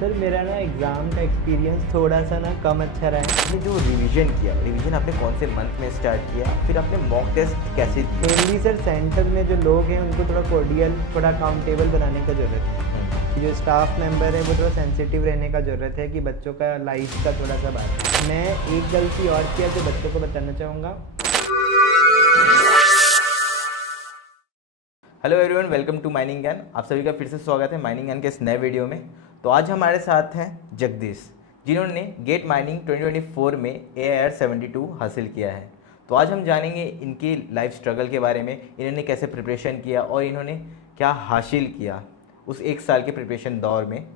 Sir मेरा ना exam का एक्सपीरियंस थोड़ा सा ना कम अच्छा रहा है। आपने जो रिवीजन आपने कौन से मंथ में स्टार्ट किया, फिर आपने मॉक टेस्ट कैसे दिए? मेनली सर सेंटर में जो लोग हैं उनको थोड़ा कोर्डियल, थोड़ा अकाउंटेबल बनाने का ज़रूरत है। कि जो स्टाफ मेंबर है वो थोड़ा सेंसिटिव रहने का ज़रूरत है कि बच्चों का लाइफ का थोड़ा सा बात है। मैं एक गलती और किया जो बच्चों को बताना चाहूँगा। Hello everyone, welcome to mining Gyan. आप सभी का फिर से स्वागत है माइनिंग ज्ञान के इस नए वीडियो में। तो आज हमारे साथ हैं जगदीश, जिन्होंने गेट माइनिंग 2024 में AIR 72 हासिल किया है। तो आज हम जानेंगे इनकी लाइफ स्ट्रगल के बारे में, इन्होंने कैसे प्रिपरेशन किया और इन्होंने क्या हासिल किया उस एक साल के प्रिपरेशन दौर में,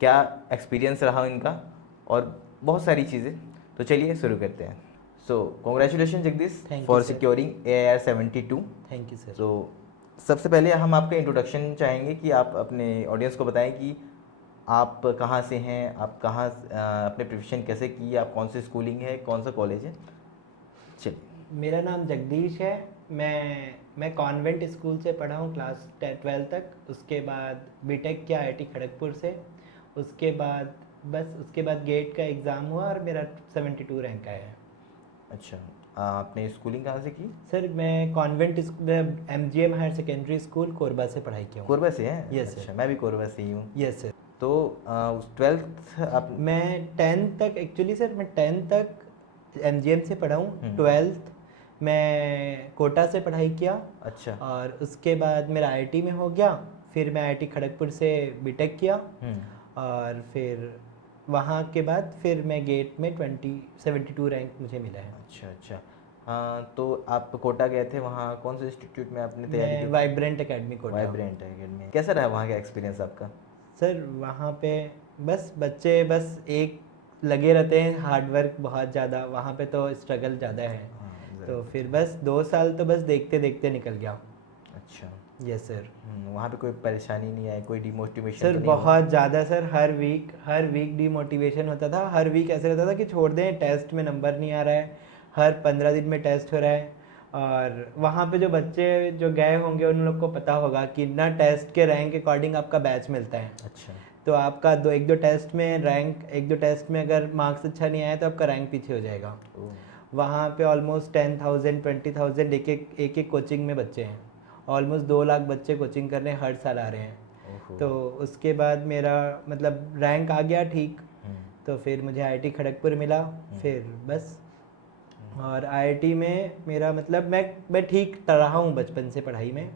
क्या एक्सपीरियंस रहा इनका और बहुत सारी चीज़ें। तो चलिए शुरू करते हैं। So congratulation Jagdish Thank you, for sir. Securing AIR 72। Thank you sir. तो सबसे पहले हम आपका इंट्रोडक्शन चाहेंगे कि आप अपने ऑडियंस को बताएं कि आप कहाँ से हैं, आप कहाँ अपने प्रिपरेशन कैसे की, आप कौन सी स्कूलिंग है, कौन सा कॉलेज है। चलिए। मेरा नाम जगदीश है। मैं कॉन्वेंट स्कूल से पढ़ा हूँ क्लास 12 तक। उसके बाद बीटेक किया IIT खड़गपुर से। उसके बाद गेट का एग्ज़ाम हुआ और मेरा 72 रैंक आया है। अच्छा, आपने स्कूलिंग कहाँ से की? सर मैं convent MGM higher secondary school Korba से पढ़ाई किया हूँ। कोरबा से हैं? Yes sir. अच्छा, मैं भी कोरबा से ही हूँ। Yes sir. तो उस 12th आप? मैं 10th तक एक्चुअली सर मैं 10th तक MGM से पढ़ा हूँ। 12th मैं कोटा से पढ़ाई किया। अच्छा। और उसके बाद मेरा IIT में हो गया। फिर मैं IIT खड़गपुर से बीटेक किया। और फिर वहाँ के बाद फिर मैं गेट में 72 रैंक मुझे मिला है। अच्छा अच्छा। हाँ, तो आप कोटा गए थे, वहाँ कौन से इंस्टीट्यूट में आपने तैयारी मैं की? Vibrant Academy Kota. Vibrant Academy. कैसा रहा वहाँ का एक्सपीरियंस आपका? सर वहाँ पे बस बच्चे बस एक लगे रहते हैं, हार्ड वर्क बहुत ज़्यादा, वहाँ पे तो स्ट्रगल ज़्यादा है। हाँ, तो फिर बस 2 साल तो बस देखते देखते निकल गया। अच्छा। Yes sir. वहाँ पे कोई परेशानी नहीं आई, कोई डिमोटिवेशन सर तो नहीं हुआ? बहुत ज़्यादा सर, हर वीक डिमोटिवेशन होता था। हर वीक ऐसे रहता था कि छोड़ दें, टेस्ट में नंबर नहीं आ रहा है, हर 15 दिन में टेस्ट हो रहा है। और वहाँ पे जो बच्चे जो गए होंगे उन लोग को पता होगा कि ना टेस्ट के रैंक अकॉर्डिंग आपका बैच मिलता है। अच्छा। तो आपका एक दो टेस्ट में रैंक, एक दो टेस्ट में अगर मार्क्स अच्छा नहीं आया तो आपका रैंक पीछे हो जाएगा। ओह। वहाँ पे ऑलमोस्ट 10,000 20,000 एक कोचिंग में बच्चे हैं। ऑलमोस्ट 2 लाख बच्चे कोचिंग कर रहे हैं, हर साल आ रहे हैं। ओहो। तो उसके बाद मेरा मतलब रैंक आ गया ठीक। तो फिर मुझे IIT खड़गपुर मिला। फिर बस। और IIT में मेरा मतलब मैं ठीक रहा हूँ बचपन से पढ़ाई में।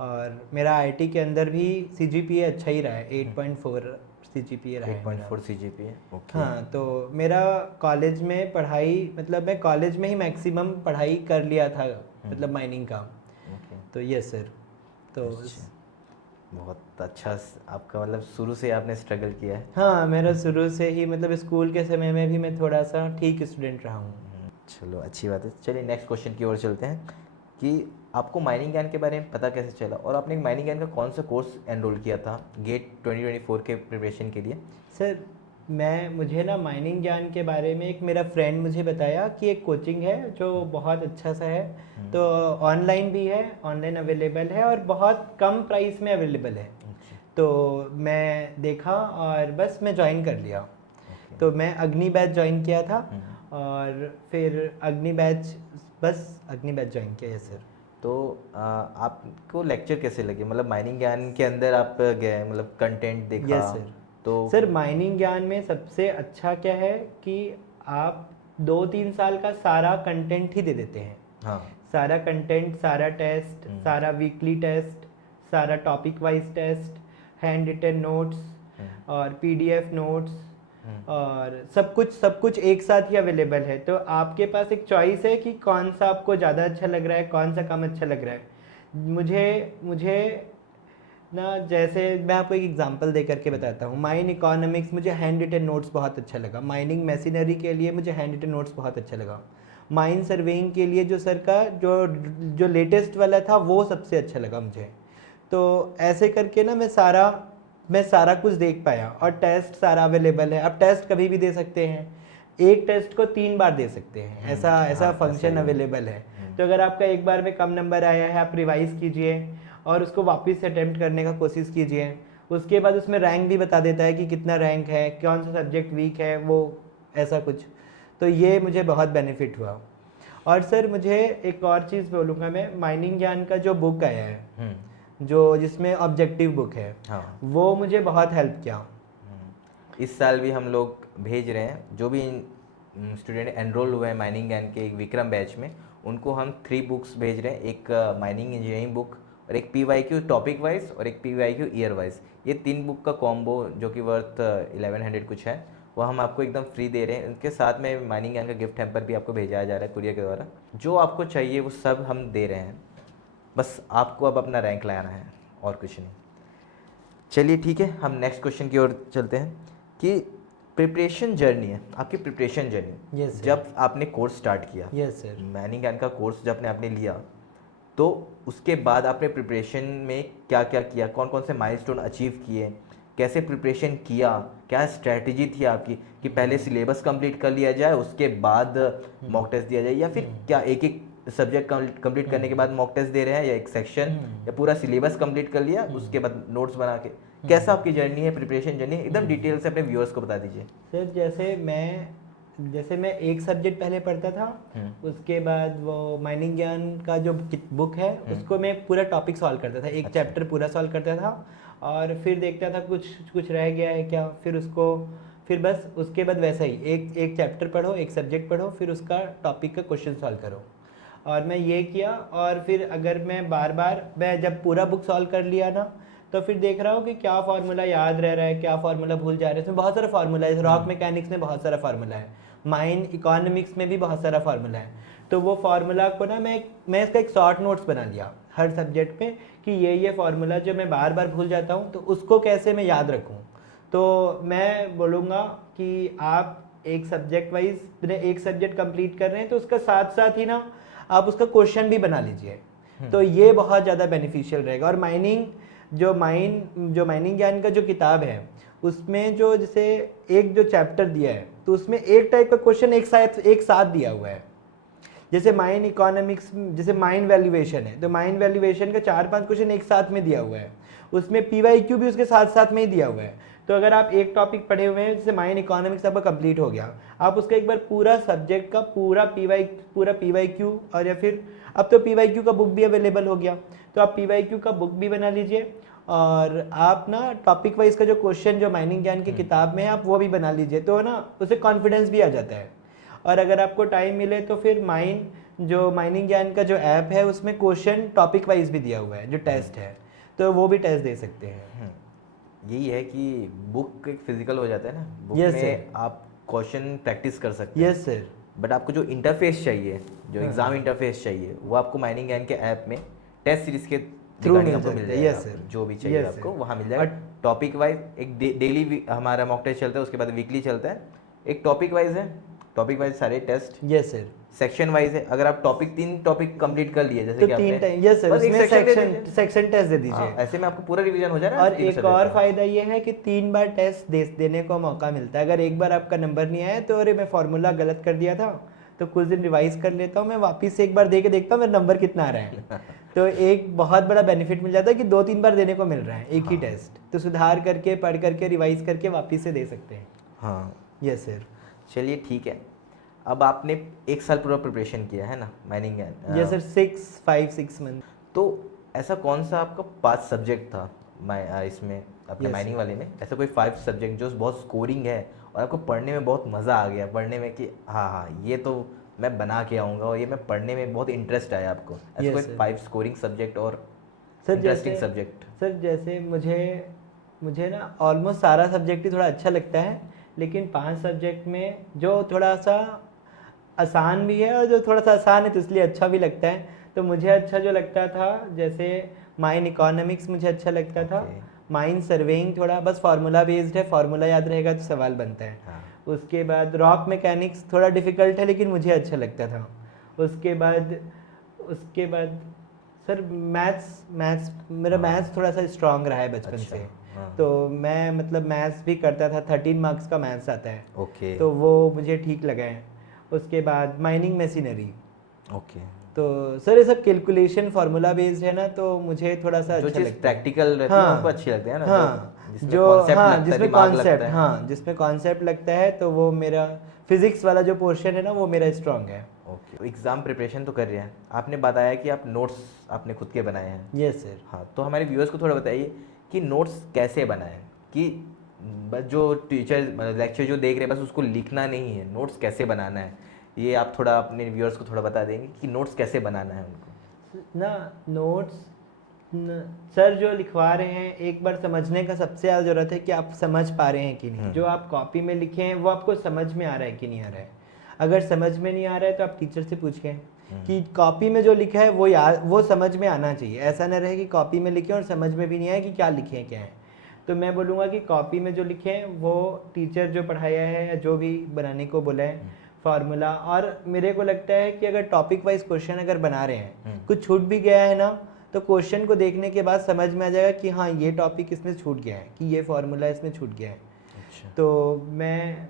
और मेरा IIT के अंदर भी CGPA अच्छा ही रहा है, 8.4 CGPA रहा है 8.4 मेरा। CGPA। ओके। हाँ, तो मेरा कॉलेज में पढ़ाई मतलब मैं कॉलेज में ही मैक्सिमम पढ़ाई कर लिया था, मतलब माइनिंग का। ओके। तो यस सर। तो अच्छा, बहुत अच्छा। आपका मतलब शुरू से आपने स्ट्रगल किया है। हाँ, मेरा शुरू से ही मतलब स्कूल के समय में भी मैं थोड़ा सा ठीक स्टूडेंट रहा हूँ। चलो, अच्छी बात है। चलिए नेक्स्ट क्वेश्चन की ओर चलते हैं कि आपको माइनिंग ज्ञान के बारे में पता कैसे चला और आपने माइनिंग ज्ञान का कौन सा कोर्स एनरोल किया था गेट 2024 के प्रिपरेशन के लिए? सर मुझे ना माइनिंग ज्ञान के बारे में एक मेरा फ्रेंड मुझे बताया कि एक कोचिंग है जो बहुत अच्छा सा है। तो ऑनलाइन भी है, ऑनलाइन अवेलेबल है और बहुत कम प्राइस में अवेलेबल है। अच्छा। तो मैं देखा और बस मैं ज्वाइन कर लिया। ओके। तो मैं अग्नि बैच ज्वाइन किया था। और फिर अग्नि बैच ज्वाइन किया। Yes sir. तो आपको लेक्चर कैसे लगे, मतलब माइनिंग ज्ञान के अंदर आप गए, मतलब कंटेंट देखा? Yes sir. तो सर माइनिंग ज्ञान में सबसे अच्छा क्या है कि आप 2-3 साल का सारा कंटेंट ही दे देते हैं। हाँ। सारा कंटेंट, सारा टेस्ट, सारा वीकली टेस्ट, सारा topic wise test, hand written notes और PDF नोट्स और सब कुछ एक साथ ही अवेलेबल है। तो आपके पास एक चॉइस है कि कौन सा आपको ज़्यादा अच्छा लग रहा है, कौन सा कम अच्छा लग रहा है। मुझे ना, जैसे मैं आपको एक एग्जांपल दे करके बताता हूँ। माइन इकोनॉमिक्स मुझे हैंड रिटन नोट्स बहुत अच्छा लगा। माइनिंग मशीनरी के लिए मुझे हैंड रिटन नोट्स बहुत अच्छा लगा। माइन सर्वेइंग के लिए जो सर का जो लेटेस्ट वाला था वो सबसे अच्छा लगा मुझे। तो ऐसे करके ना मैं सारा कुछ देख पाया। और टेस्ट सारा अवेलेबल है, आप टेस्ट कभी भी दे सकते हैं। एक टेस्ट को 3 बार दे सकते हैं, ऐसा ऐसा फंक्शन ही है। अवेलेबल है। तो अगर आपका एक बार में कम नंबर आया है, आप रिवाइज कीजिए और उसको वापस से अटेम्प्ट करने का कोशिश कीजिए। उसके बाद उसमें रैंक भी बता देता है कि कितना रैंक है, कौन सा सब्जेक्ट वीक है, वो ऐसा कुछ। तो ये मुझे बहुत बेनिफिट हुआ। और सर मुझे एक और चीज़ बोलूँगा मैं, माइनिंग ज्ञान का जो बुक आया है, जो जिसमें ऑब्जेक्टिव बुक है, हाँ। वो मुझे बहुत हेल्प किया। इस साल भी हम लोग भेज रहे हैं, जो भी स्टूडेंट एनरोल हुए हैं माइनिंग ज्ञान के एक विक्रम बैच में, उनको हम 3 बुक्स भेज रहे हैं। एक माइनिंग इंजीनियरिंग बुक और एक PYQ टॉपिक वाइज और एक PYQ ईयर वाइज। ये 3 बुक का कॉम्बो जो कि वर्थ 1100 कुछ है, वो हम आपको एकदम फ्री दे रहे हैं। उनके साथ में माइनिंग ज्ञान का गिफ्ट हैम्पर भी आपको भेजा जा रहा है कुरियर के द्वारा। जो आपको चाहिए वो सब हम दे रहे हैं, बस आपको अब अपना रैंक लाना है और कुछ नहीं। चलिए ठीक है, हम नेक्स्ट क्वेश्चन की ओर चलते हैं कि प्रिपरेशन जर्नी है आपकी, प्रिपरेशन जर्नी। Yes, sir. जब आपने कोर्स स्टार्ट किया, यस सर। माइनिंग ज्ञान का कोर्स जब आपने लिया, तो उसके बाद आपने प्रिपरेशन में क्या क्या किया, कौन कौन से माइलस्टोन अचीव किए, कैसे प्रिपरेशन किया, क्या स्ट्रैटेजी थी आपकी कि पहले सिलेबस कंप्लीट कर लिया जाए उसके बाद मॉक टेस्ट दिया जाए, या फिर क्या एक एक सब्जेक्ट कंप्लीट करने के बाद मॉक टेस्ट दे रहे हैं, या एक सेक्शन, या पूरा सिलेबस कंप्लीट कर लिया उसके बाद नोट्स बना के, कैसा आपकी जर्नी है, प्रिपरेशन जर्नी एकदम डिटेल से अपने व्यूअर्स को बता दीजिए। सर जैसे मैं एक सब्जेक्ट पहले पढ़ता था, उसके बाद वो माइनिंग ज्ञान का जो बुक है उसको मैं पूरा टॉपिक सॉल्व करता था, एक चैप्टर पूरा सॉल्व करता था, और फिर देखता था कुछ कुछ रह गया है क्या, फिर बस उसके बाद वैसा ही एक चैप्टर पढ़ो, एक सब्जेक्ट पढ़ो, फिर उसका टॉपिक का क्वेश्चन सॉल्व करो। और मैं ये किया, और फिर अगर मैं जब पूरा बुक सॉल्व कर लिया ना, तो फिर देख रहा हूँ कि क्या फार्मूला याद रह रहा है, क्या फार्मूला भूल जा रहा है। इसमें बहुत सारा फार्मूला है, रॉक मैकेनिक्स में बहुत सारा फार्मूला है, माइन इकोनॉमिक्स में भी बहुत सारा फार्मूला है। तो वो फार्मूला को ना मैं इसका एक शॉर्ट नोट्स बना लिया हर सब्जेक्ट में कि ये फार्मूला जो मैं बार बार भूल जाता हूँ, तो उसको कैसे मैं याद रखूँ। तो मैं बोलूँगा कि आप एक सब्जेक्ट वाइज एक सब्जेक्ट कंप्लीट कर रहे हैं, तो उसका साथ साथ ही ना आप उसका क्वेश्चन भी बना लीजिए, तो ये बहुत ज़्यादा बेनिफिशियल रहेगा। और जो माइनिंग ज्ञान का जो किताब है, उसमें जो जैसे एक जो चैप्टर दिया है, तो उसमें एक टाइप का क्वेश्चन एक साथ दिया हुआ है। जैसे माइन इकोनॉमिक्स, जैसे माइन वैल्यूएशन है, तो माइन वैल्यूएशन का 4-5 क्वेश्चन एक साथ में दिया हुआ है, उसमें PYQ भी उसके साथ साथ में ही दिया हुआ है। तो अगर आप एक टॉपिक पढ़े हुए हैं, जैसे माइन इकोनॉमिक्स आपका कंप्लीट हो गया, आप उसका एक बार पूरा सब्जेक्ट का पूरा PYQ, और या फिर अब तो PYQ का बुक भी अवेलेबल हो गया, तो आप PYQ का बुक भी बना लीजिए, और आप ना टॉपिक वाइज का जो क्वेश्चन जो माइनिंग ज्ञान की किताब में है, आप वो भी बना लीजिए, तो ना उसे कॉन्फिडेंस भी आ जाता है। और अगर आपको टाइम मिले तो फिर माइनिंग ज्ञान का जो ऐप है, उसमें क्वेश्चन टॉपिक वाइज भी दिया हुआ है, जो टेस्ट है, तो वो भी टेस्ट दे सकते हैं। यही है कि बुक एक फिजिकल हो जाता है ना, बुक Yes, में sir. आप क्वेश्चन प्रैक्टिस कर सकते हैं। Yes sir. बट आपको जो इंटरफेस चाहिए, जो एग्जाम इंटरफेस चाहिए, वो आपको माइनिंग ज्ञान के ऐप में टेस्ट सीरीज के थ्रू रिगार्डिंग मिल आपको सकता मिल है। जाएगा। Yes, sir. जो भी चाहिए Yes, आपको sir. वहाँ मिल जाएगा। टॉपिक वाइज एक डेली हमारा मॉक टेस्ट चलता है, उसके बाद वीकली चलता है। एक टॉपिक वाइज है, टॉपिक वाइज सारे टेस्ट। Yes sir. सेक्शन वाइज है, अगर आप 3 टॉपिक कंप्लीट कर लिए जैसे तो कि आपने, 3 टाइम, यस सर, बस एक उसमें सेक्शन सेक्शन टेस्ट दे दीजिए। ऐसे में आपको पूरा रिवीजन हो जा रहा है। और एक और फायदा ये है कि 3 बार टेस्ट देने को मौका मिलता है। अगर एक बार आपका नंबर नहीं आया, तो अरे मैं फार्मूला गलत कर दिया था, तो कुछ दिन रिवाइज कर लेता हूँ, मैं वापस से एक बार दे के देखता हूँ मेरा नंबर कितना आ रहा है। तो एक बहुत बड़ा बेनिफिट मिल जाता है कि 2-3 बार देने को मिल रहा है एक ही टेस्ट, तो सुधार करके, पढ़ करके, रिवाइज करके वापस से दे सकते हैं। हाँ यस सर। चलिए ठीक है, अब आपने 1 साल पूरा प्रिपरेशन किया है ना माइनिंग ज्ञान। Yes sir, 5-6 month. तो ऐसा कौन सा आपका 5 सब्जेक्ट था इसमें अपने Yes, माइनिंग sir. वाले में, ऐसा कोई 5 सब्जेक्ट जो बहुत स्कोरिंग है और आपको पढ़ने में बहुत मज़ा आ गया, पढ़ने में कि हाँ ये तो मैं बना के आऊँगा, और ये मैं पढ़ने में बहुत इंटरेस्ट आया आपको, ऐसा Yes, कोई sir. 5 स्कोरिंग सब्जेक्ट और सर इंटरेस्टिंग सब्जेक्ट? सर जैसे मुझे ना ऑलमोस्ट सारा सब्जेक्ट ही थोड़ा अच्छा लगता है, लेकिन 5 सब्जेक्ट में जो थोड़ा सा आसान भी है और जो थोड़ा सा आसान है तो इसलिए अच्छा भी लगता है, तो मुझे अच्छा जो लगता था, जैसे माइन इकोनॉमिक्स मुझे अच्छा लगता था। माइन सर्वेइंग थोड़ा बस फार्मूला बेस्ड है, फार्मूला याद रहेगा तो सवाल बनता है। हाँ। उसके बाद रॉक मैकेनिक्स थोड़ा डिफ़िकल्ट है, लेकिन मुझे अच्छा लगता था। उसके बाद सर मैथ्स मेरा मैथ्स थोड़ा सा स्ट्रांग रहा है बचपन अच्छा, से। हाँ। तो मैं मतलब मैथ्स भी करता था, 13 मार्क्स का मैथ्स आता है। ओके। तो वो मुझे ठीक लगा है। उसके बाद माइनिंग मशीनरी। ओके। तो सर ये सब कैलकुलेशन फार्मूला बेस्ड है ना, तो मुझे थोड़ा सा जो अच्छा चीज़ लगता है। प्रैक्टिकल रहती है हाँ उनको अच्छी लगती है ना, हाँ, जिसमें जो कॉन्सेप्ट हाँ लगता है, जिसमें दिमाग लगता कॉन्सेप्ट, है। हाँ जिसमें कॉन्सेप्ट लगता है, तो वो मेरा फिजिक्स वाला जो पोर्शन है ना वो मेरा स्ट्रांग है। ओके, एग्ज़ाम प्रिपरेशन तो कर रहे हैं, आपने बताया कि आप नोट्स आपने खुद के बनाए हैं। Yes sir. हाँ, तो हमारे व्यूअर्स को थोड़ा बताइए कि नोट्स कैसे बनाएं, कि बस जो टीचर लेक्चर जो देख रहे हैं बस उसको लिखना नहीं है, नोट्स कैसे बनाना है, ये आप थोड़ा अपने व्यूअर्स को थोड़ा बता देंगे कि नोट्स कैसे बनाना है उनको। ना नोट्स सर जो लिखवा रहे हैं, एक बार समझने का सबसे ज़्यादा ज़रूरत है कि आप समझ पा रहे हैं कि नहीं। जो आप कॉपी में लिखे हैं वो आपको समझ में आ रहा है कि नहीं आ रहा है। अगर समझ में नहीं आ रहा है तो आप टीचर से पूछें कि कॉपी में जो लिखा है वो याद, वो समझ में आना चाहिए। ऐसा ना रहे कि कॉपी में लिखे और समझ में भी नहीं आए कि क्या लिखे हैं क्या है। तो मैं बोलूँगा कि कॉपी में जो लिखे हैं वो टीचर जो पढ़ाया है या जो भी बनाने को बोला है फार्मूला, और मेरे को लगता है कि अगर टॉपिक वाइज क्वेश्चन अगर बना रहे हैं, कुछ छूट भी गया है ना, तो क्वेश्चन को देखने के बाद समझ में आ जाएगा कि हाँ ये टॉपिक इसमें छूट गया है, कि ये फार्मूला इसमें छूट गया है। अच्छा, तो मैं,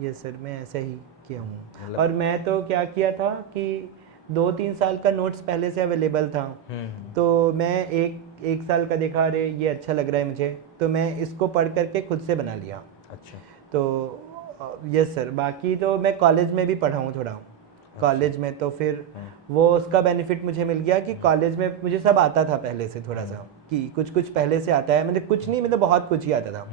ये सर मैं ऐसा ही किया हूँ। मतलब और मैं तो क्या किया था कि 2-3 साल का नोट्स पहले से अवेलेबल था, तो मैं एक साल का देखा, अरे ये अच्छा लग रहा है मुझे, तो मैं इसको पढ़ करके खुद से बना लिया। अच्छा, तो यस सर, बाकी तो मैं कॉलेज में भी पढ़ा हूँ थोड़ा। कॉलेज में तो फिर वो उसका बेनिफिट मुझे मिल गया कि कॉलेज में मुझे सब आता था पहले से, थोड़ा सा कि कुछ कुछ पहले से आता है, मतलब कुछ नहीं, मतलब बहुत कुछ ही आता था।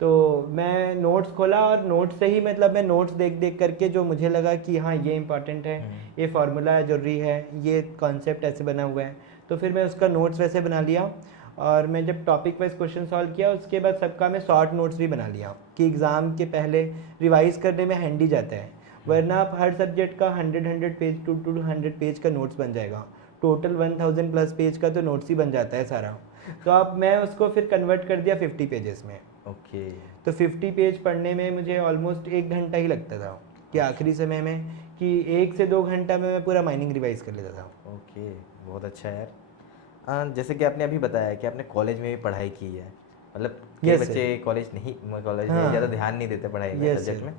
तो मैं नोट्स खोला और नोट्स से ही, मतलब मैं नोट्स देख देख करके जो मुझे लगा कि हाँ ये इंपॉर्टेंट है, ये फार्मूला जरूरी है, ये कॉन्सेप्ट ऐसे बना हुआ है, तो फिर मैं उसका नोट्स वैसे बना लिया। और मैं जब टॉपिक वाइज क्वेश्चन सॉल्व किया उसके बाद सबका मैं शॉर्ट नोट्स भी बना लिया कि एग्ज़ाम के पहले रिवाइज करने में हैंडी जाता है। वरना आप हर सब्जेक्ट का 100 पेज टू 100 पेज का नोट्स बन जाएगा, टोटल 1000 प्लस पेज का तो नोट्स ही बन जाता है सारा। तो अब मैं उसको फिर कन्वर्ट कर दिया 50 पेजेस में। ओके, तो 50 पेज पढ़ने में मुझे ऑलमोस्ट 1 घंटा ही लगता था, कि आखिरी समय में कि 1 से 2 घंटा में मैं पूरा माइनिंग रिवाइज कर लेता था। ओके, बहुत अच्छा है यार। जैसे कि आपने अभी बताया कि आपने कॉलेज में भी पढ़ाई की है, मतलब कई Yes, बच्चे sir. कॉलेज में हाँ। ज़्यादा ध्यान नहीं देते पढ़ाई में, Yes, सब्जेक्ट sir. में।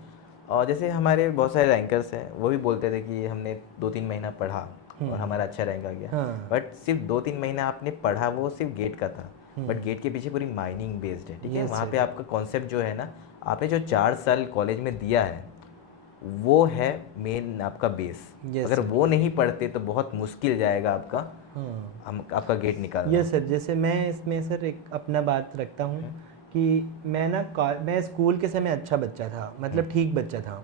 और जैसे हमारे बहुत सारे रैंकर्स हैं, वो भी बोलते थे कि हमने 2-3 महीना पढ़ा और हमारा अच्छा रैंक आ गया। हाँ। बट सिर्फ 2-3 महीना आपने पढ़ा, वो सिर्फ गेट का था, बट गेट के पीछे पूरी माइनिंग बेस्ड है, ठीक है। Yes, वहाँ sir. पे आपका कॉन्सेप्ट जो है ना, आपने जो 4 साल कॉलेज में दिया है वो है मेन आपका बेस। Yes, अगर sir. वो नहीं पढ़ते तो बहुत मुश्किल जाएगा आपका हाँ। आपका गेट निकालना। यस सर, जैसे मैं इसमें सर एक अपना बात रखता हूँ कि मैं ना मैं स्कूल के समय अच्छा बच्चा था, मतलब ठीक बच्चा था।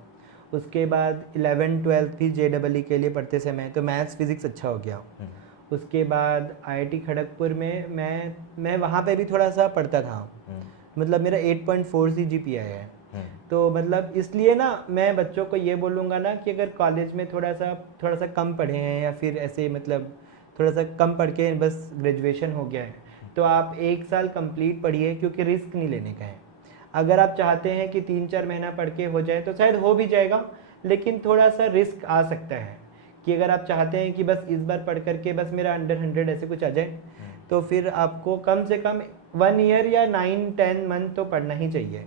उसके बाद 11th-12th भी JEE के लिए पढ़ते समय तो मैथ्स फिज़िक्स अच्छा हो गया। उसके बाद IIT खड़गपुर में मैं वहाँ पे भी थोड़ा सा पढ़ता था, मतलब मेरा 8.4 CGPA है। तो मतलब इसलिए ना मैं बच्चों को ये बोलूँगा ना कि अगर कॉलेज में थोड़ा सा कम पढ़े हैं, या फिर ऐसे मतलब थोड़ा सा कम पढ़ के बस ग्रेजुएशन हो गया है, तो आप 1 साल कंप्लीट पढ़िए, क्योंकि रिस्क नहीं लेने का है। अगर आप चाहते हैं कि 3-4 महीना पढ़ के हो जाए तो शायद हो भी जाएगा, लेकिन थोड़ा सा रिस्क आ सकता है कि अगर आप चाहते हैं कि बस इस बार पढ़ करके बस मेरा अंडर 100 ऐसे कुछ आ जाए, तो फिर आपको कम से कम 1 ईयर या 9-10 मंथ तो पढ़ना ही चाहिए।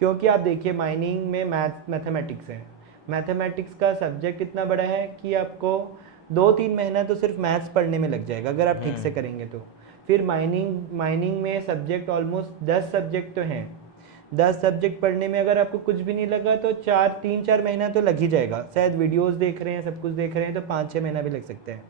क्योंकि आप देखिए माइनिंग में मैथमेटिक्स है, मैथमेटिक्स का सब्जेक्ट इतना बड़ा है कि आपको 2-3 महीना तो सिर्फ मैथ्स पढ़ने में लग जाएगा अगर आप ठीक से करेंगे तो। फिर माइनिंग में सब्जेक्ट ऑलमोस्ट 10 सब्जेक्ट तो हैं। 10 सब्जेक्ट पढ़ने में अगर आपको कुछ भी नहीं लगा तो 3-4 महीना तो लग ही जाएगा। शायद वीडियोस देख रहे हैं, सब कुछ देख रहे हैं, तो 5-6 महीना भी लग सकते हैं।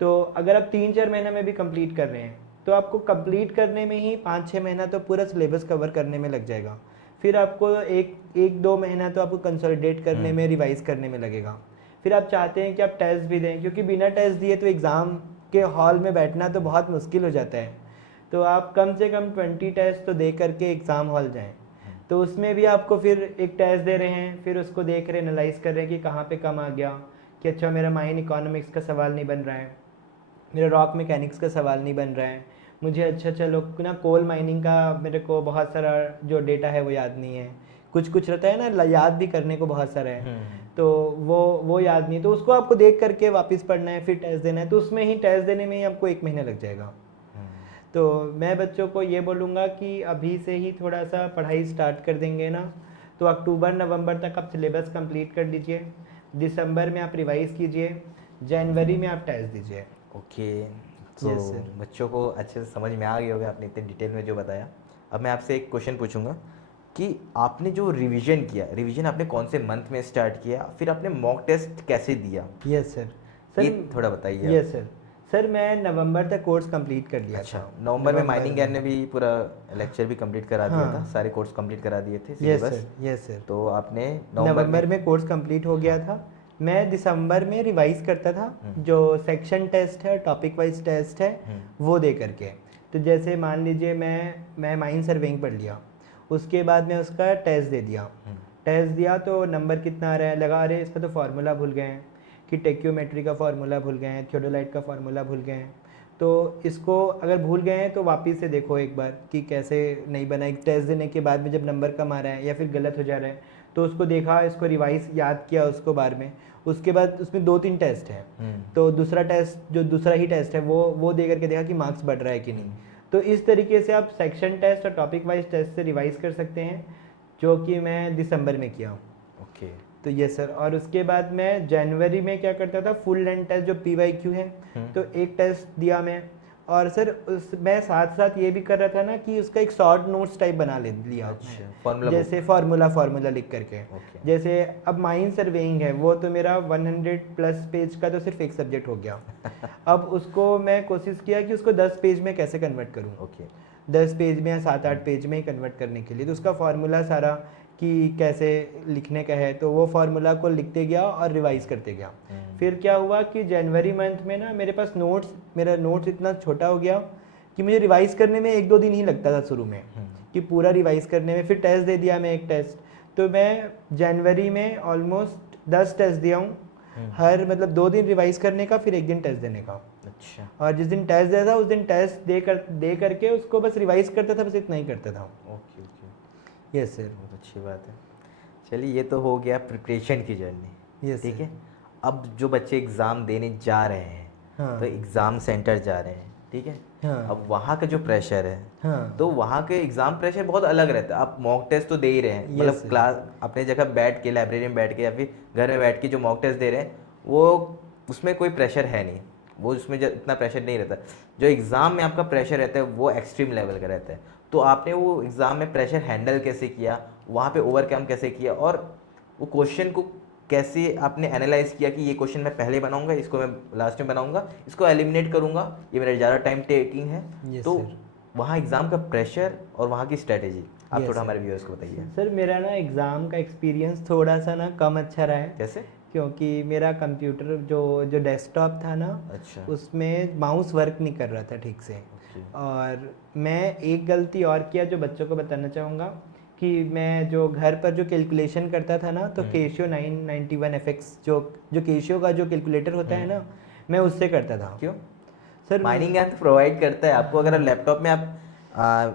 तो अगर आप 3-4 महीना में भी कंप्लीट कर रहे हैं तो आपको कंप्लीट करने में ही 5-6 महीना तो पूरा सिलेबस कवर करने में लग जाएगा। फिर आपको 1-2 महीना तो आपको कंसोलिडेट करने में, रिवाइज करने में लगेगा। फिर आप चाहते हैं कि आप टेस्ट भी दें, क्योंकि बिना टेस्ट दिए तो एग्ज़ाम के हॉल में बैठना तो बहुत मुश्किल हो जाता है। तो आप कम से कम 20 टेस्ट तो दे करके एग्ज़ाम हॉल जाएं। तो उसमें भी आपको फिर एक टेस्ट दे रहे हैं, फिर उसको देख रहे, एनालाइज कर रहे हैं कि कहाँ पे कम आ गया, कि अच्छा मेरा माइन इकोनॉमिक्स का सवाल नहीं बन रहा है, मेरा रॉक मैकेनिक्स का सवाल नहीं बन रहा है, मुझे अच्छा चलो ना कोल माइनिंग का मेरे को बहुत सारा जो डेटा है वो याद नहीं है, कुछ कुछ रहता है ना याद भी करने को बहुत सारा है, तो वो याद नहीं, तो उसको आपको देख करके वापस पढ़ना है, फिर टेस्ट देना है, तो उसमें ही टेस्ट देने में ही आपको 1 महीना लग जाएगा। तो मैं बच्चों को ये बोलूँगा कि अभी से ही थोड़ा सा पढ़ाई स्टार्ट कर देंगे ना, तो अक्टूबर नवंबर तक आप सिलेबस कंप्लीट कर लीजिए, दिसंबर में आप रिवाइज़ कीजिए, जनवरी में आप टेस्ट दीजिए। ओके, तो Yes, sir. बच्चों को अच्छे से समझ में आ गया होगा आपने इतने डिटेल में जो बताया। अब मैं आपसे एक क्वेश्चन पूछूंगा कि आपने जो रिवीजन किया, रिवीजन आपने कौन से मंथ में स्टार्ट किया, फिर आपने मॉक टेस्ट कैसे दिया, यस सर। ये थोड़ा बताइए। यस सर मैं नवंबर तक कोर्स कंप्लीट कर लिया अच्छा, था। नवंबर में माइनिंग ने भी पूरा लेक्चर भी कंप्लीट करा दिया था, हाँ। सारे कोर्स कंप्लीट करा दिए थे yes syllabus. Sir, yes sir. तो आपने नवंबर में कोर्स कंप्लीट हो गया था। मैं दिसंबर में रिवाइज करता था, जो सेक्शन टेस्ट है, टॉपिक वाइज टेस्ट है, वो दे करके। तो जैसे मान लीजिए मैं माइन सर्वेइंग पढ़ लिया, उसके बाद मैं उसका टेस्ट दे दिया। टेस्ट दिया तो नंबर कितना आ रहा है, लगा रहे इसका तो फार्मूला भूल गए हैं, कि टेक्योमेट्री का फार्मूला भूल गए हैं, थियोडोलाइट का फार्मूला भूल गए हैं। तो इसको अगर भूल गए हैं तो वापस से देखो एक बार कि कैसे नहीं बना। एक टेस्ट देने के बाद में जब नंबर कम आ रहा है या फिर गलत हो जा रहा है तो उसको देखा, इसको रिवाइज याद किया उसको बार में। उसके बाद उसमें 2-3 टेस्ट हैं, तो दूसरा टेस्ट जो दूसरा ही टेस्ट है वो दे करके देखा कि मार्क्स बढ़ रहा है कि नहीं। तो इस तरीके से आप सेक्शन टेस्ट और टॉपिक वाइज टेस्ट से रिवाइज कर सकते हैं, जो कि मैं दिसंबर में किया। ओके, तो ये सर। और उसके बाद मैं जनवरी में क्या करता था, फुल लेंथ टेस्ट जो PYQ है, तो एक टेस्ट दिया मैं। और सर मैं साथ साथ ये भी कर रहा था ना कि उसका एक शॉर्ट नोट्स टाइप बना लिया। अच्छा, फार्मूला जैसे फार्मूला लिख करके। ओके। जैसे अब माइन सर्वेइंग है, वो तो मेरा 100+ पेज का तो सिर्फ एक सब्जेक्ट हो गया। अब उसको मैं कोशिश किया कि उसको 10 पेज में कैसे कन्वर्ट करूँ। ओके, 10 पेज में या 7-8 पेज में ही कन्वर्ट करने के लिए, तो उसका फार्मूला सारा कि कैसे लिखने का है, तो वो फार्मूला को लिखते गया और रिवाइज करते गया। फिर क्या हुआ कि जनवरी मंथ में ना मेरे पास मेरा नोट्स इतना छोटा हो गया कि मुझे रिवाइज करने में 1-2 दिन ही लगता था शुरू में, कि पूरा रिवाइज करने में। फिर टेस्ट दे दिया मैं एक टेस्ट, तो मैं जनवरी में ऑलमोस्ट 10 टेस्ट दिया हूँ। हर मतलब 2 दिन रिवाइज करने का, फिर 1 दिन टेस्ट देने का। अच्छा, और जिस दिन टेस्ट दिया था उस दिन टेस्ट दे करके उसको बस रिवाइज करता था, बस इतना ही करता था। Okay okay, yes sir. बहुत अच्छी बात है। चलिए, ये तो हो गया प्रिपरेशन की जर्नी। यस ठीक है, अब जो बच्चे एग्ज़ाम देने जा रहे हैं, हाँ। तो एग्ज़ाम सेंटर जा रहे हैं, ठीक है। हाँ। अब वहाँ का जो प्रेशर है, हाँ। तो वहाँ के एग्ज़ाम प्रेशर बहुत अलग रहता है। आप मॉक टेस्ट तो दे ही रहे हैं, Yes, मतलब sir. क्लास अपने जगह बैठ के, लाइब्रेरी में बैठ के या फिर घर में बैठ के जो मॉक टेस्ट दे रहे हैं, वो उसमें कोई प्रेशर है नहीं, वो उसमें इतना प्रेशर नहीं रहता। जो एग्ज़ाम में आपका प्रेशर रहता है वो एक्सट्रीम लेवल का रहता है। तो आपने वो एग्ज़ाम में प्रेशर हैंडल कैसे किया, वहाँ पे ओवरकम कैसे किया, और वो क्वेश्चन को कैसे आपने एनालाइज किया कि ये क्वेश्चन मैं पहले बनाऊंगा, इसको मैं लास्ट में बनाऊंगा, इसको एलिमिनेट करूंगा, ये मेरा ज़्यादा टाइम टेकिंग है। Yes, तो sir. वहाँ एग्ज़ाम का प्रेशर और वहाँ की स्ट्रेटेजी आप Yes, थोड़ा sir. हमारे व्यूअर्स को बताइए। सर मेरा ना एग्ज़ाम का एक्सपीरियंस थोड़ा सा ना कम अच्छा रहा है। कैसे? क्योंकि मेरा कंप्यूटर जो डेस्कटॉप था ना, अच्छा, उसमें माउस वर्क नहीं कर रहा था ठीक से। और मैं एक गलती और किया जो बच्चों को बताना चाहूँगा, कि मैं जो घर पर जो कैलकुलेशन करता था ना, तो केशियो 991FX जो केशियो का जो कैलकुलेटर होता है ना, मैं उससे करता था। क्यों? सर माइनिंग तो प्रोवाइड करता है आपको। अगर लैपटॉप में आप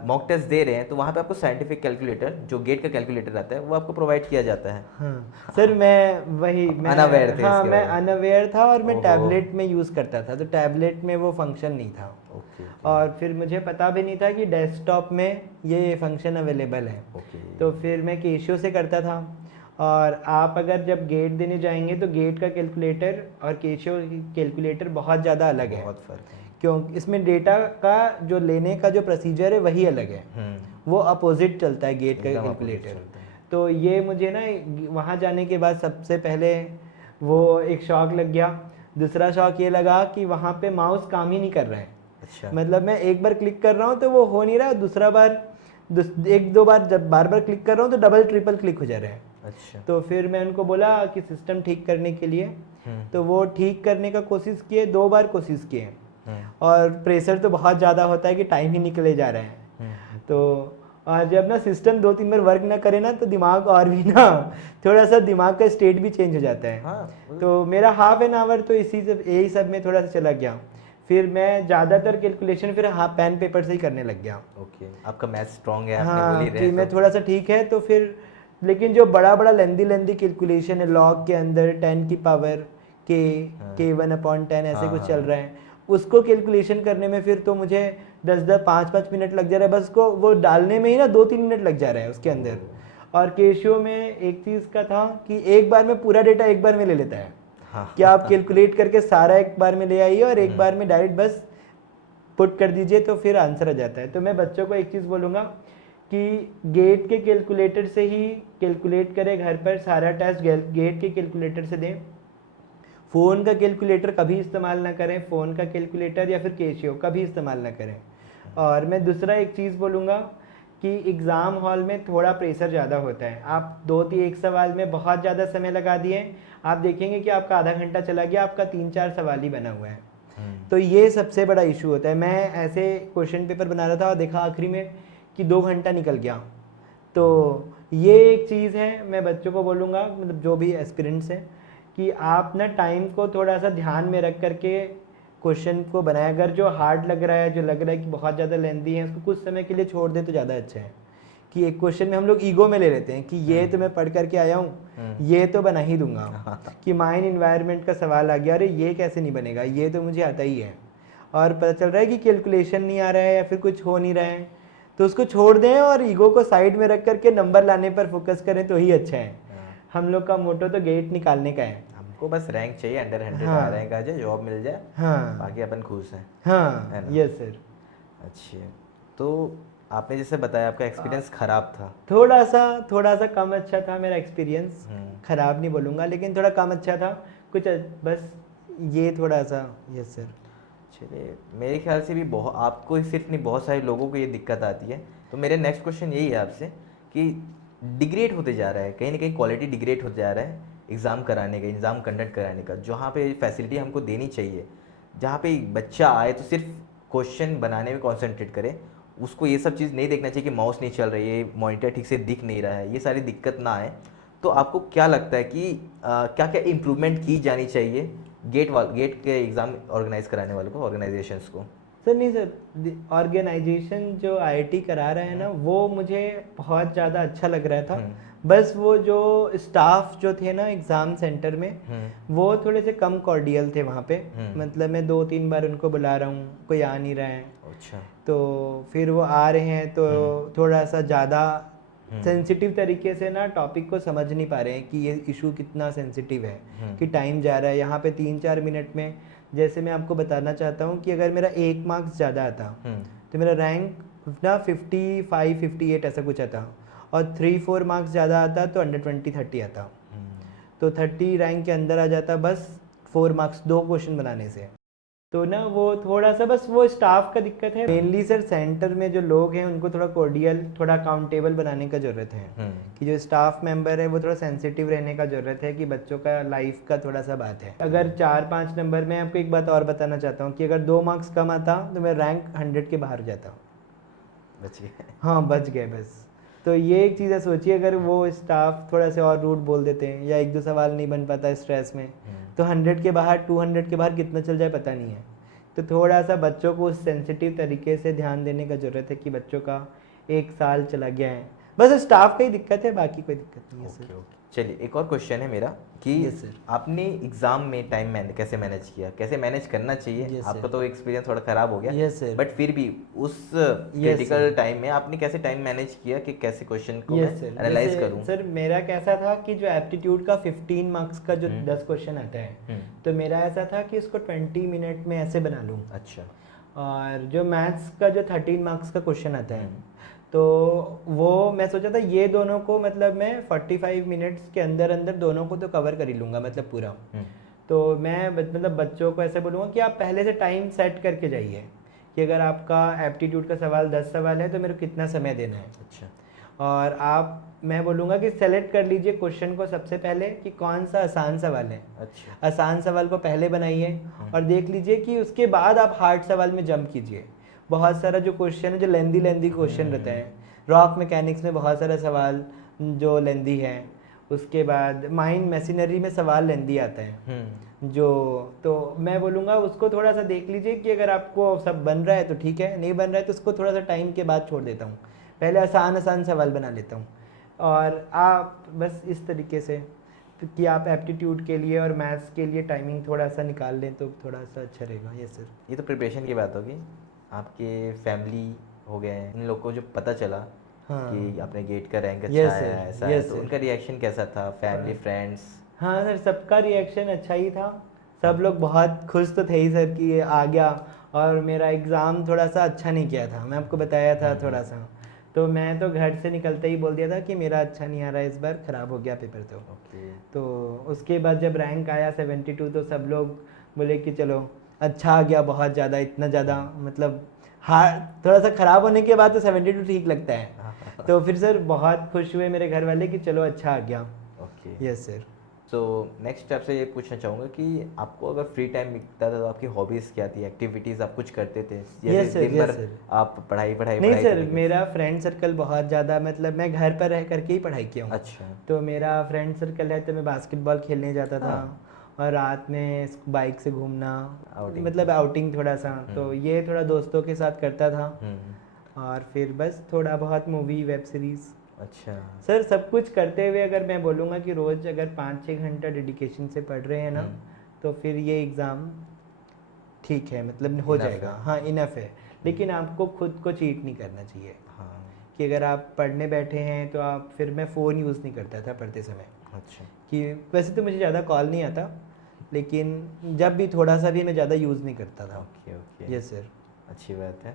मॉक टेस्ट दे रहे हैं तो वहाँ पे आपको साइंटिफिक कैलकुलेटर, जो गेट का कैलकुलेटर आता है, वो आपको प्रोवाइड किया जाता है। हाँ सर, मैं अनअवेयर थे हाँ इसके मैं बारे में। अनअवेयर था, और मैं ओहो। टैबलेट में यूज़ करता था, तो टैबलेट में वो फंक्शन नहीं था। ओके और फिर मुझे पता भी नहीं था कि डेस्कटॉप में ये फंक्शन अवेलेबल है। ओके, तो फिर मैं केशियो से करता था। और आप अगर जब गेट देने जाएंगे तो गेट का कैलकुलेटर और केशियो कैलकुलेटर बहुत ज़्यादा अलग है, बहुत फर्क है। क्यों? इसमें डेटा का जो लेने का जो प्रोसीजर है वही अलग है, वो अपोजिट चलता है गेट का एकदम opposite कैलकुलेटर। चलता है। तो ये मुझे ना वहाँ जाने के बाद सबसे पहले वो एक शॉक लग गया। दूसरा शॉक ये लगा कि वहाँ पे माउस काम ही नहीं कर रहा है। अच्छा, मतलब मैं एक बार क्लिक कर रहा हूँ तो वो हो नहीं रहा, दूसरा बार 1-2 बार जब बार क्लिक कर रहा हूँ तो डबल ट्रिपल क्लिक हो जा रहा है। अच्छा, तो फिर मैं उनको बोला कि सिस्टम ठीक करने के लिए, तो वो ठीक करने का कोशिश किए, 2 बार कोशिश किए, और प्रेशर तो बहुत ज़्यादा होता है कि टाइम ही निकले जा रहा है। तो जब ना सिस्टम 2-3 बार वर्क ना करे ना, तो दिमाग और भी ना थोड़ा सा दिमाग का स्टेट भी चेंज हो जाता है। हाँ, तो मेरा हाफ एन आवर तो यही सब में थोड़ा सा चला गया। फिर मैं ज़्यादातर कैलकुलेशन फिर पेन पेपर से ही करने लग गया। ओके, आपका मैथ स्ट्रांग है, आपने हाँ, बोल ही रहे कि हैं मैं तो। थोड़ा सा ठीक है। तो फिर लेकिन जो बड़ा लेंदी कैलकुलेशन है, लॉग के अंदर 10 की पावर K1/10 ऐसे कुछ चल रहा है, उसको कैलकुलेशन करने में फिर तो मुझे 10-10 5-5 मिनट लग जा रहा है, बस को वो डालने में ही ना 2-3 मिनट लग जा रहा है उसके अंदर। और केशियो में एक चीज़ का था कि एक बार में पूरा डेटा एक बार में ले लेता है, हाँ। कि आप कैलकुलेट करके सारा एक बार में ले आइए और एक बार में डायरेक्ट बस पुट कर दीजिए तो फिर आंसर आ जाता है। तो मैं बच्चों को एक चीज़ बोलूँगा कि गेट के कैलकुलेटर से ही कैलकुलेट करें घर पर, सारा टेस्ट गेट के कैलकुलेटर से दें। फ़ोन का कैलकुलेटर कभी इस्तेमाल ना करें, फ़ोन का कैलकुलेटर या फिर केशियो कभी इस्तेमाल ना करें। और मैं दूसरा एक चीज़ बोलूँगा कि एग्ज़ाम हॉल में थोड़ा प्रेशर ज़्यादा होता है। आप 2-3 एक सवाल में बहुत ज़्यादा समय लगा दिए, आप देखेंगे कि आपका आधा घंटा चला गया, आपका 3-4 सवाल ही बना हुआ है। तो ये सबसे बड़ा इशू होता है। मैं ऐसे क्वेश्चन पेपर बना रहा था और देखा आखिरी में कि 2 घंटा निकल गया। तो ये एक चीज़ है, मैं बच्चों को बोलूँगा, मतलब जो भी एस्पिरेंट्स हैं, कि आप ना टाइम को थोड़ा सा ध्यान में रख करके क्वेश्चन को बनाए। अगर जो हार्ड लग रहा है, जो लग रहा है कि बहुत ज़्यादा लेंदी है, उसको कुछ समय के लिए छोड़ दे तो ज़्यादा अच्छा है। कि एक क्वेश्चन में हम लोग ईगो में ले लेते हैं कि ये तो मैं पढ़ करके आया हूँ, ये तो बना ही दूंगा। कि माइंड इन्वायरमेंट का सवाल आ गया, अरे ये कैसे नहीं बनेगा, ये तो मुझे आता ही है। और पता चल रहा है कि कैलकुलेशन नहीं आ रहा है या फिर कुछ हो नहीं रहा है, तो उसको छोड़ दें और ईगो को साइड में रख करके नंबर लाने पर फोकस करें तो ही अच्छा है। हम लोग का मोटो तो गेट निकालने का है। हमको बस रैंक चाहिए, अंडर 100 हाँ। रैंक आ जाए, जॉब मिल जाए, हाँ बाकी अपन खुश हैं, हाँ, है ना? Yes sir. अच्छा, तो आपने जैसे बताया आपका एक्सपीरियंस खराब था। थोड़ा सा कम अच्छा था मेरा एक्सपीरियंस। ख़राब नहीं बोलूँगा, लेकिन थोड़ा कम अच्छा था कुछ, बस ये थोड़ा सा। Yes sir. चलिए, मेरे ख्याल से भी बहुत, आपको ही सिर्फ नहीं, बहुत सारे लोगों को ये दिक्कत आती है। तो मेरे नेक्स्ट क्वेश्चन यही है आपसे कि डिग्रेड होते जा रहा है, कहीं ना कहीं क्वालिटी डिग्रेड होते जा रहा है एग्ज़ाम कराने का, एग्ज़ाम कंडक्ट कराने का, जहाँ पे फैसिलिटी हमको देनी चाहिए, जहाँ पे बच्चा आए तो सिर्फ क्वेश्चन बनाने में कॉन्सेंट्रेट करे, उसको ये सब चीज़ नहीं देखना चाहिए कि माउस नहीं चल रही है, मॉनिटर ठीक से दिख नहीं रहा है, ये सारी दिक्कत ना आए। तो आपको क्या लगता है कि क्या क्या इम्प्रूवमेंट की जानी चाहिए गेट के एग्ज़ाम ऑर्गेनाइज कराने वालों को, ऑर्गेनाइजेशंस को? सर नहीं सर, ऑर्गेनाइजेशन जो आईआईटी करा रहे हैं ना, वो मुझे बहुत ज़्यादा अच्छा लग रहा था। बस वो जो स्टाफ जो थे ना एग्ज़ाम सेंटर में, वो थोड़े से कम कॉर्डियल थे वहाँ पे। मतलब मैं 2-3 बार उनको बुला रहा हूँ, कोई आ नहीं रहा है। अच्छा। तो फिर वो आ रहे हैं तो थोड़ा सा ज़्यादा सेंसिटिव तरीके से ना टॉपिक को समझ नहीं पा रहे हैं कि ये इशू कितना सेंसिटिव है, कि टाइम जा रहा है यहाँ पे 3-4 मिनट में। जैसे मैं आपको बताना चाहता हूँ कि अगर मेरा 1 मार्क्स ज़्यादा आता तो मेरा रैंक ना 55-58 ऐसा कुछ आता, और 3-4 मार्क्स ज़्यादा आता तो अंडर 20-30 आता। तो 30 रैंक के अंदर आ जाता बस 4 मार्क्स 2 क्वेश्चन बनाने से। तो ना वो थोड़ा सा बस वो स्टाफ का दिक्कत है मेनली सर। सेंटर में जो लोग हैं उनको थोड़ा कोर्डियल, थोड़ा अकाउंटेबल बनाने का ज़रूरत है। कि जो स्टाफ मेंबर है वो थोड़ा सेंसिटिव रहने का ज़रूरत है, कि बच्चों का लाइफ का थोड़ा सा बात है। अगर 4-5 नंबर में, आपको एक बात और बताना चाहता हूँ कि अगर 2 मार्क्स कम आता तो मेरा रैंक 100 के बाहर जाता। बच गए। हाँ बच गए बस। तो ये एक चीज़ है, सोचिए अगर वो स्टाफ थोड़ा से और रूट बोल देते हैं या 1-2 सवाल नहीं बन पाता स्ट्रेस में, तो 100 के बाहर, 200 के बाहर कितना चल जाए पता नहीं है। तो थोड़ा सा बच्चों को उस सेंसिटिव तरीके से ध्यान देने का ज़रूरत है कि बच्चों का 1 साल चला गया है, बस स्टाफ का ही दिक्कत है, बाकी कोई दिक्कत नहीं है सर। ओके। चलिए, एक और क्वेश्चन है मेरा कि यस सर। आपने एग्जाम में टाइम कैसे मैनेज किया, कैसे मैनेज करना चाहिए? Yes, आपका sir. तो एक्सपीरियंस थोड़ा खराब हो गया, Yes, sir. बट फिर भी उस क्रिटिकल टाइम में आपने कैसे टाइम मैनेज किया कि कैसे क्वेश्चन को मैं एनालाइज करूं? सर मेरा कैसा था कि जो एप्टीट्यूड का 15 मार्क्स का जो 10 क्वेश्चन आता है, तो मेरा ऐसा था कि उसको 20 मिनट में ऐसे बना लूँ। अच्छा। और जो मैथ्स का जो 13 मार्क्स का क्वेश्चन आता है, तो वो मैं सोचा था ये दोनों को, मतलब मैं 45 मिनट्स के अंदर अंदर दोनों को तो कवर कर ही लूँगा, मतलब पूरा। तो मैं मतलब बच्चों को ऐसे बोलूँगा कि आप पहले से टाइम सेट करके जाइए कि अगर आपका एप्टीट्यूड का सवाल 10 सवाल है तो मेरे को कितना समय देना है। अच्छा। और मैं बोलूँगा कि सेलेक्ट कर लीजिए क्वेश्चन को सबसे पहले कि कौन सा आसान सवाल है। अच्छा। आसान सवाल को पहले बनाइए और देख लीजिए कि उसके बाद आप हार्ड सवाल में जंप कीजिए। बहुत सारा जो क्वेश्चन है, जो लेंदी क्वेश्चन रहता है, रॉक मैकेनिक्स में बहुत सारा सवाल जो लेंदी है, उसके बाद माइन मशीनरी में सवाल लेंदी आता है जो, तो मैं बोलूँगा उसको थोड़ा सा देख लीजिए कि अगर आपको सब बन रहा है तो ठीक है, नहीं बन रहा है तो उसको थोड़ा सा टाइम के बाद छोड़ देता हूँ, पहले आसान सवाल बना लेता हूँ। और आप बस इस तरीके से कि आप एप्टीट्यूड के लिए और मैथ्स के लिए टाइमिंग थोड़ा सा निकाल लें तो थोड़ा सा अच्छा रहेगा। ये सर, ये तो प्रिपरेशन की बात होगी। आपके फैमिली हो गए, इन लोग को जो पता चला कि आपने गेट का रैंक अच्छा आया, ऐसा है, तो उनका रिएक्शन कैसा था? Family, friends? हाँ सर, सबका रिएक्शन अच्छा ही था। सब लोग बहुत खुश तो थे ही सर कि ये आ गया। और मेरा एग्ज़ाम थोड़ा सा अच्छा नहीं किया था, मैं आपको बताया था थोड़ा सा। तो मैं तो घर से निकलते ही बोल दिया था कि मेरा अच्छा नहीं आ रहा है इस बार, ख़राब हो गया पेपर। ओके। तो उसके बाद जब रैंक आया 72, तो सब लोग बोले कि चलो अच्छा आ गया, बहुत ज़्यादा, इतना ज़्यादा मतलब हाँ, थोड़ा सा ख़राब होने के बाद तो 72 ठीक लगता है। तो फिर सर बहुत खुश हुए मेरे घर वाले कि चलो अच्छा आ गया। Okay. Yes sir. So next आपसे ये पूछना चाहूँगा कि आपको अगर फ्री टाइम मिलता था तो आपकी हॉबीज़ क्या थी, एक्टिविटीज़ आप कुछ करते थे, या फिर यस सर, दिन भर यस सर। आप पढ़ाई पढ़ाई नहीं पढ़ाई सर, करते थे? मेरा फ्रेंड सर्कल बहुत ज़्यादा, मतलब मैं घर पर रह करके ही पढ़ाई किया हूँ। अच्छा। तो मेरा फ्रेंड सर्कल है, तो मैं बास्केटबॉल खेलने जाता था। हाँ। और रात में बाइक से घूमना, आउटिंग। मतलब आउटिंग थोड़ा सा, तो ये थोड़ा दोस्तों के साथ करता था। हम्म। और फिर बस थोड़ा बहुत मूवी, वेब सीरीज़। अच्छा। सर सब कुछ करते हुए अगर मैं बोलूँगा कि रोज़ अगर 5-6 घंटा डेडिकेशन से पढ़ रहे हैं ना, तो फिर ये एग्ज़ाम ठीक है, मतलब हो इनफ जाएगा। है। हाँ, इनफ है। लेकिन आपको खुद को चीट नहीं करना चाहिए हाँ। कि अगर आप पढ़ने बैठे हैं तो आप, फिर मैं फ़ोन यूज़ नहीं करता था पढ़ते समय। अच्छा। कि वैसे तो मुझे ज़्यादा कॉल नहीं आता, लेकिन जब भी थोड़ा सा भी मैं ज़्यादा यूज़ नहीं करता था। Okay okay. Yes sir. अच्छी बात है,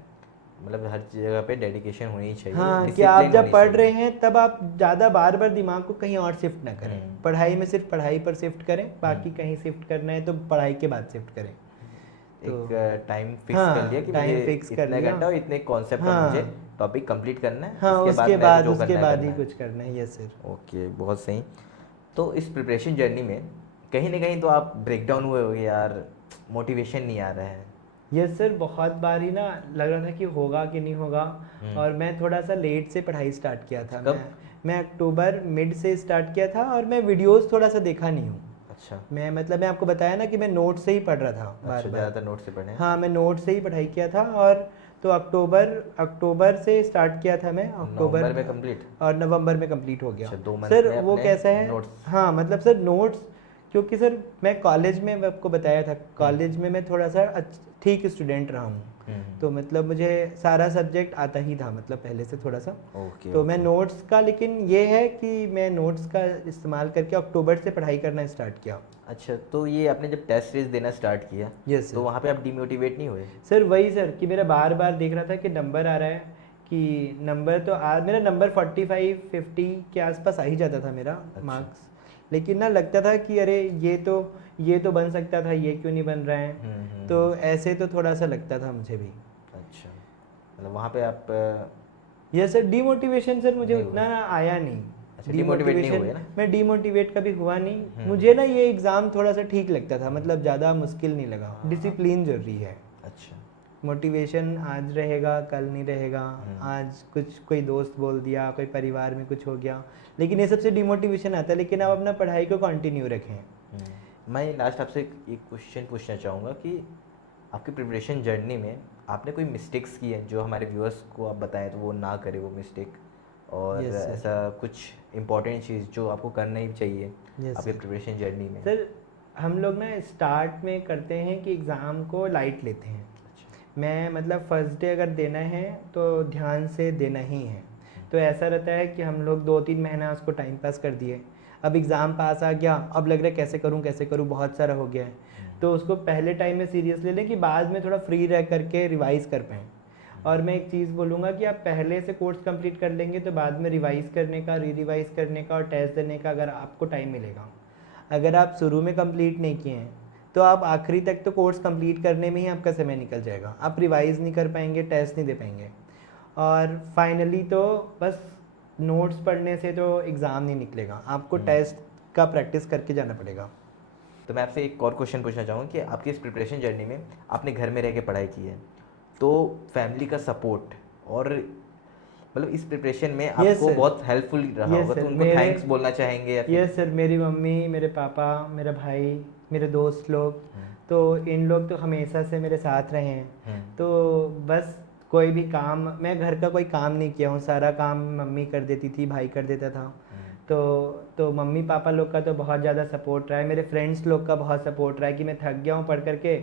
मतलब हर जगह पे डेडिकेशन होनी चाहिए, हाँ, कि आप डिसिप्लिन जब होनी पढ़ चाहिए। रहे हैं तब आप ज़्यादा बार बार दिमाग को कहीं और शिफ्ट ना करें। हम्म। पढ़ाई में सिर्फ पढ़ाई पर शिफ्ट करें, बाकी कहीं शिफ्ट करना है तो पढ़ाई के बाद शिफ्ट करें। तो एक टाइम फिक्स कर लिया हाँ, कि मुझे टाइम फिक्स कर इतने लिया। घंटा और इतने कॉन्सेप्ट पर मुझे हाँ टॉपिक कंप्लीट करना है, हाँ, उसके बाद मेरे को जो उसके करना है बाद करना ही है। कुछ करना है। Yes sir. ओके, बहुत सही। तो इस प्रिपरेशन जर्नी में कहीं ना कहीं तो आप ब्रेक डाउन हुए होगे यार, मोटिवेशन नहीं आ रहा है। यस सर, बहुत बार ही ना लग रहा था कि होगा कि नहीं होगा। और मैं थोड़ा सा लेट से पढ़ाई स्टार्ट किया अच्छा, था। कब? मैं अक्टूबर मिड से स्टार्ट किया था, और मैं वीडियोस थोड़ा सा देखा नहीं हूँ। अच्छा। मैं आपको बताया ना कि मैं नोट से ही पढ़ रहा था बार अच्छा, बार। ज़्यादातर नोट से पढ़े हैं। हाँ, मैं नोट से ही पढ़ाई किया था। और तो अक्टूबर अक्टूबर से स्टार्ट किया था मैं, नवंबर अक्टूबर। में कंप्लीट? और नवंबर में कंप्लीट हो गया। अच्छा, 2 मंथ सर में वो अपने कैसा है, नोट्स। हाँ मतलब सर नोट्स, क्योंकि सर मैं कॉलेज में, मैं आपको बताया था कॉलेज में मैं थोड़ा सा ठीक स्टूडेंट रहा हूँ। तो मतलब मुझे सारा सब्जेक्ट आता ही था, मतलब पहले से थोड़ा सा। ओके तो मैं ओके। नोट्स का, लेकिन ये है कि मैं नोट्स का इस्तेमाल करके अक्टूबर से पढ़ाई करना स्टार्ट किया। अच्छा, तो ये आपने जब टेस्ट सीरीज देना स्टार्ट किया यस तो सर। वहाँ पे आप डिमोटिवेट नहीं हुए? सर वही सर कि मेरा बार बार देख रहा था कि नंबर आ रहा है, कि नंबर तो मेरा नंबर 45-50 के आसपास आ ही जाता था मेरा अच्छा। मार्क्स। लेकिन ना लगता था कि अरे ये तो बन सकता था, ये क्यों नहीं बन रहा है। तो ऐसे तो थोड़ा सा लगता था मुझे भी। अच्छा, मतलब वहाँ पे आप ये सर डीमोटिवेशन सर मुझे नहीं हुए? उतना ना आया नहीं। अच्छा, डिमोटिवेट नहीं हुए ना? मैं डीमोटिवेट कभी हुआ नहीं। मुझे ना ये एग्ज़ाम थोड़ा सा ठीक लगता था, मतलब ज़्यादा मुश्किल नहीं लगा। डिसिप्लिन जरूरी है। अच्छा। मोटिवेशन आज रहेगा, कल नहीं रहेगा। आज कुछ कोई दोस्त बोल दिया, कोई परिवार में कुछ हो गया, लेकिन ये सबसे डिमोटिवेशन आता है। लेकिन आप अपना पढ़ाई को कंटिन्यू रखें। मैं लास्ट आपसे एक क्वेश्चन पूछना चाहूँगा कि आपकी प्रिपरेशन जर्नी में आपने कोई मिस्टेक्स की हैं जो हमारे व्यूअर्स को आप बताएं तो वो ना करे वो मिस्टेक, और यस सर। ऐसा कुछ इम्पोर्टेंट चीज़ जो आपको करना ही चाहिए यस आपके सर। प्रिपरेशन जर्नी में? सर हम लोग ना स्टार्ट में करते हैं कि एग्ज़ाम को लाइट लेते हैं। अच्छा। मैं मतलब फर्स्ट डे अगर देना है तो ध्यान से देना ही है। तो ऐसा रहता है कि हम लोग 2-3 महीना उसको टाइम पास कर दिए। अब एग्ज़ाम पास आ गया, अब लग रहा है कैसे करूँ, बहुत सारा हो गया है। तो उसको पहले टाइम में सीरियस ले लें कि बाद में थोड़ा फ्री रह करके रिवाइज़ कर पाएँ। और मैं एक चीज़ बोलूँगा कि आप पहले से कोर्स कंप्लीट कर लेंगे तो बाद में रिवाइज़ करने का, रिवाइज़ करने का और टेस्ट देने का अगर आपको टाइम मिलेगा। अगर आप शुरू में कंप्लीट नहीं किए हैं तो आप आखिरी तक तो कोर्स कंप्लीट करने में ही आपका समय निकल जाएगा। आप रिवाइज़ नहीं कर पाएंगे, टेस्ट नहीं दे पाएंगे। और फाइनली तो बस नोट्स पढ़ने से तो एग्ज़ाम नहीं निकलेगा, आपको टेस्ट का प्रैक्टिस करके जाना पड़ेगा। तो मैं आपसे एक और क्वेश्चन पूछना चाहूँगा कि आपकी इस प्रिपरेशन जर्नी में आपने घर में रह के पढ़ाई की है, तो फैमिली का सपोर्ट और मतलब इस प्रिपरेशन में यस आपको सर। बहुत हेल्पफुल रहा यस होगा, तो सर, उनको थैंक्स बोलना चाहेंगे या फिर? यस सर, मेरी मम्मी, मेरे पापा, मेरा भाई, मेरे दोस्त लोग, तो इन लोग तो हमेशा से मेरे साथ रहे हैं। तो बस कोई भी काम, मैं घर का कोई काम नहीं किया हूँ, सारा काम मम्मी कर देती थी, भाई कर देता था। तो मम्मी पापा लोग का तो बहुत ज़्यादा सपोर्ट रहा है, मेरे फ्रेंड्स लोग का बहुत सपोर्ट रहा है कि मैं थक गया हूँ पढ़ करके,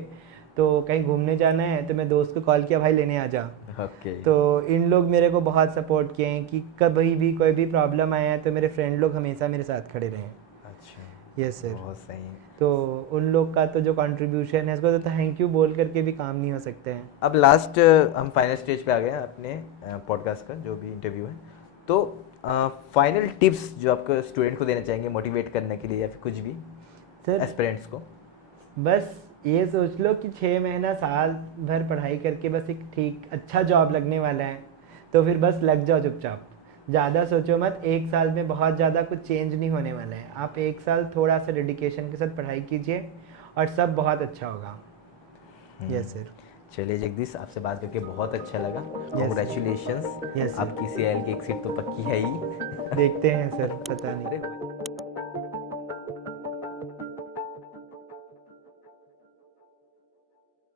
तो कहीं घूमने जाना है तो मैं दोस्त को कॉल किया, भाई लेने आ जा। ओके। तो इन लोग मेरे को बहुत सपोर्ट किए हैं कि कभी भी कोई भी प्रॉब्लम आया है तो मेरे फ्रेंड लोग हमेशा मेरे साथ खड़े रहे हैं। अच्छा। Yes sir. बहुत सही है। तो उन लोग का तो जो कंट्रीब्यूशन है उसको तो थैंक यू बोल करके भी काम नहीं हो सकते हैं। अब लास्ट हम फाइनल स्टेज पे आ गए हैं अपने पॉडकास्ट का जो भी इंटरव्यू है, तो फाइनल टिप्स जो आपको स्टूडेंट को देना चाहेंगे मोटिवेट करने के लिए या फिर कुछ भी सर एस्पिरेंट्स को। बस ये सोच लो कि 6 महीना साल भर पढ़ाई करके बस एक ठीक अच्छा जॉब लगने वाला है, तो फिर बस लग जाओ चुपचाप। ज़्यादा सोचो मत, 1 साल में बहुत ज़्यादा कुछ चेंज नहीं होने वाला है। आप 1 साल थोड़ा सा डेडिकेशन के साथ पढ़ाई कीजिए और सब बहुत अच्छा होगा। Yes sir. चलिए जगदीश, आपसे बात करके बहुत अच्छा लगा। Congratulations, Yes, sir. आपकी CIL की एक सीट तो पक्की है ही। देखते हैं सर, पता नहीं। अरे